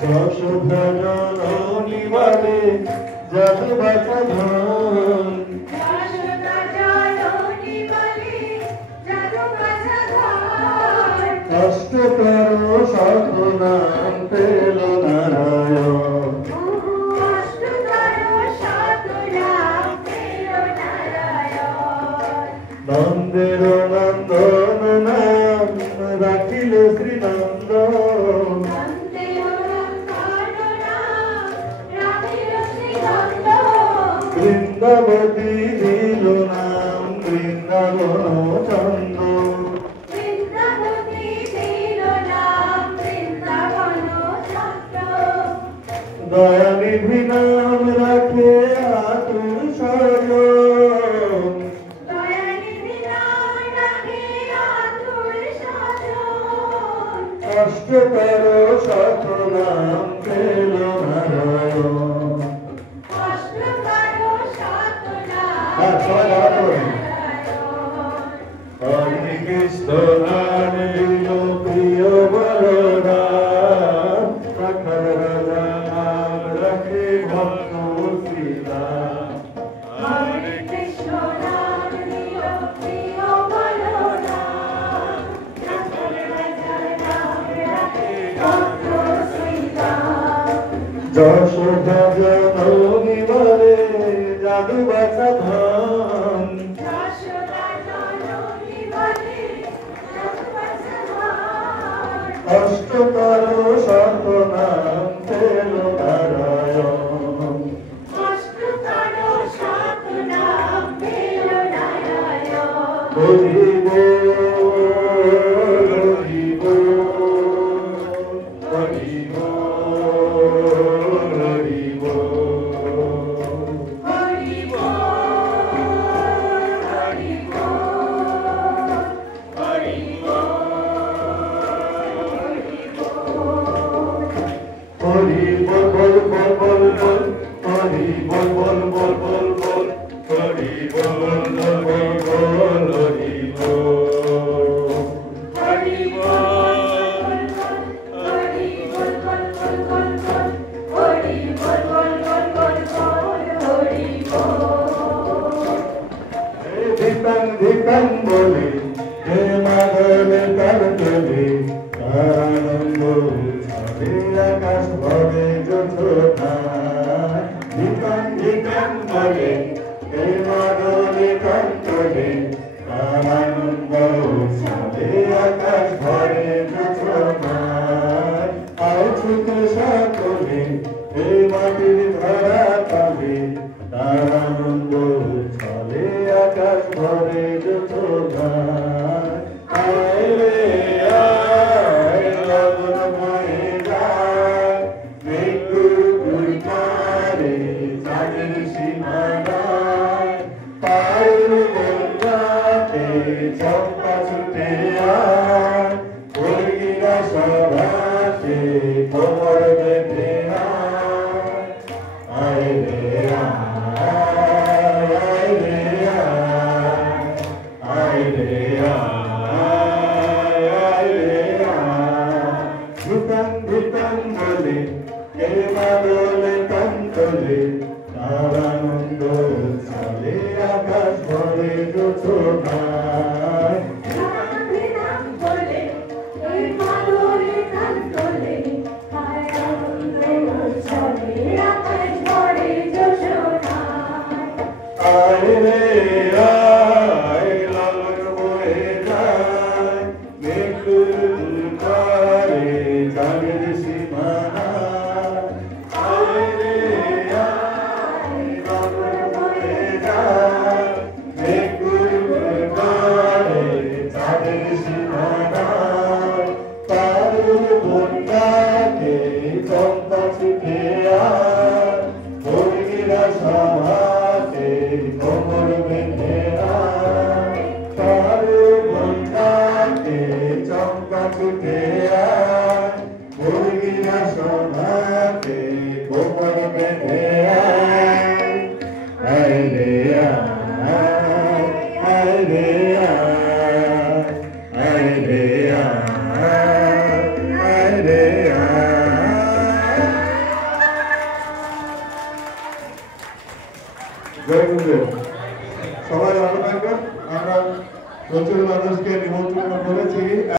যশোদা জননী বলে জাদু বাঁচা ধন, যশোদা জননী বলে জাদু বাঁচা ধন। অষ্টতর শত নাম পেল নারায়ণ, অষ্টতর শত নাম পেল নারায়ণ। নন্দের নন্দন নাম রাখিল শ্রীনন্দন, বৃন্দাবতী দিল নাম বৃন্দাবন চন্দ্র, বৃন্দাবতী দিল নাম বৃন্দাবন চন্দ্র। দয়ানিধি নাম রাখে আতুল স্বজন, দয়ানিধি নাম রাখে আতুল স্বজন। অষ্টতর শত নাম পেল নারায়ণ। অষ্টতর শত নাম হ্যাঁ, সবাই গাওয়া করুন। নারায়ণ। হরে কৃষ্ণ নাম নিল প্রিয় বলরাম, রাখার রাজা নাম রাখে ভক্ত শ্রীরাম। হরে কৃষ্ণ নাম নিল প্রিয় বলরাম, রাখাল রাজার নাম রাখে ভক্ত শ্রীরাম। যশোদা জননী বলে জাদু বাঁচা ধন, যশোদা জননী বলে জাদু বাঁচা ধন। অষ্টতর শত নাম পেল নারায়ণ। অষ্টতর শত নাম পেল নারায়ণ। হরি বল, হরি বল, হরি বল, হরি বল। হরি বল, হরি বল, হরি বল, হরি বল। হরি বল বল বল বল বল, হরি বল বল বল বল বল, হরি বল বল বল বল, হরি বল। হরি বল, হরি বল বল বল বল বল, হরি বল বল বল বল বল, হরি বল। ধিকাং ধিকাং বলে হে মাদলে তার তোলে, তার আনন্দ ছড়ে আকাশ ভরে যোছনায়। ধিকাং ধিকাং বলে হে মাদলে তার তোলে, তার আনন্দ ছড়ে আকাশ ভরে যোছনায়। আয় ছুটে সকলে এই মাটির ধরা তলে, তার আনন্দ ছলে আকাশ ভরে যোছনায়। আয় রে আয়, লগন হয়ে যায়, মৃত্যুর গুরুপারে চাঁদের সীমানায়। পায়ের বন্যাতে চম্পা ছুটে আয়, বর্গিরা সভাতে কোমর বেঁধে আয়। আয় রে আয়, আয় রে আয়, আয় রে আয়, আয় রে আয়। ধিকাং ধিকাং বলে কে মাদলে কান্তলে, তার আনন্দ ছলে আকাশ ভরে যোছনায়। রাধে নাম বলে এই মাদলে গান তোলে, তার আনন্দ ছলে আকাশ ভরে যোছনায়। আয় রে আয়, লালন বয়ে যায়, মৃত্যুর পারে চাঁদের সীমানায়। আয় রে আয়, লালন বয়ে যায়, মৃত্যুর পারে চাঁদের সীমানায়। পারুল বন্যাকে চম্পা ছুটে আয়, বর্গিরা সভাতে কোমর বেঁধে আয়। পারুল বন্যাকে চম্পা ছুটে আয়, বর্গিরা সভাতে কোমর বেঁধে আয়। আয় রে আয়, আয় রে আয়, আয় রে আয়, আয় রে আয়। জয় গুরুদেব। সবাই ভালো থাকবেন। আমরা প্রচুর মানুষকে নিমন্ত্রণ করেছি।